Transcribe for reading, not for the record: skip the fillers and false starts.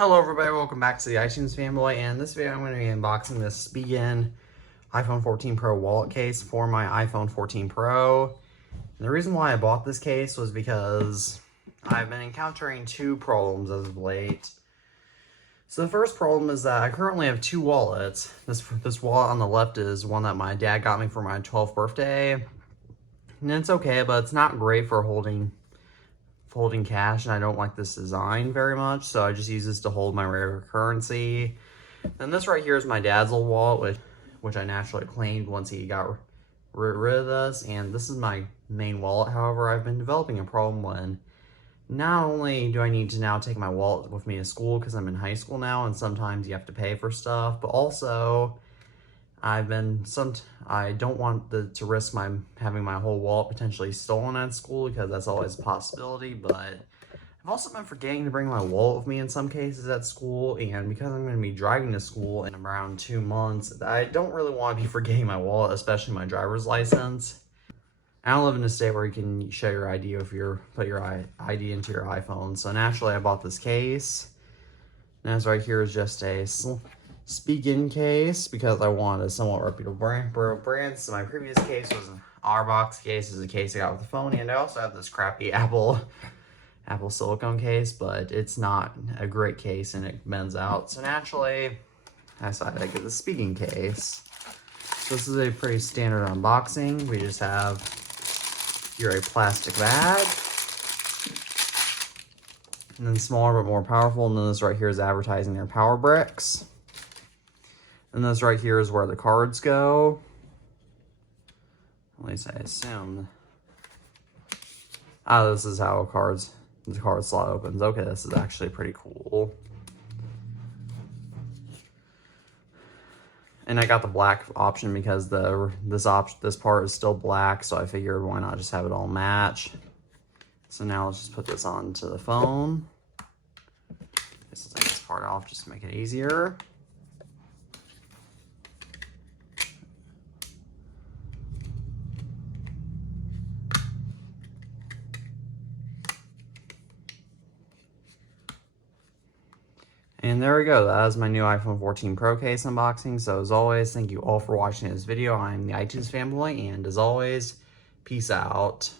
Hello everybody, welcome back to the iTunes family, and in this video I'm going to be unboxing this Spigen iPhone 14 Pro wallet case for my iPhone 14 Pro. And the reason why I bought this case was because I've been encountering two problems as of late. So the first problem is that I currently have two wallets. This wallet on the left is one that my dad got me for my 12th birthday. And it's okay, but it's not great for holding cash, and I don't like this design very much, so I just use this to hold my rare currency. And this right here is my dad's old wallet, which I naturally claimed once he got rid of this, and this is my main wallet. However, I've been developing a problem when not only do I need to now take my wallet with me to school because I'm in high school now and sometimes you have to pay for stuff, but also I don't want to risk having my whole wallet potentially stolen at school, because that's always a possibility. But I've also been forgetting to bring my wallet with me in some cases at school, and because I'm going to be driving to school in around 2 months, I don't really want to be forgetting my wallet, especially my driver's license. I don't live in a state where you can show your ID if you put your ID into your iPhone, so naturally I bought this case. And this right here is just a Spigen case because I wanted a somewhat reputable brand. So my previous case was an OtterBox case. This is a case I got with the phone, and I also have this crappy Apple silicone case, but it's not a great case and it bends out. So naturally, I decided to get the Spigen case. So this is a pretty standard unboxing. We just have here a plastic bag, and then smaller but more powerful. And then this right here is advertising their power bricks. And this right here is where the cards go. At least I assume. This is how the card slot opens. Okay, this is actually pretty cool. And I got the black option because this part is still black, so I figured why not just have it all match. So now let's just put this onto the phone. Let's take this part off just to make it easier. And there we go, that is my new iPhone 14 Pro case unboxing. So as always, thank you all for watching this video. I'm the iTunes fanboy, and as always, peace out.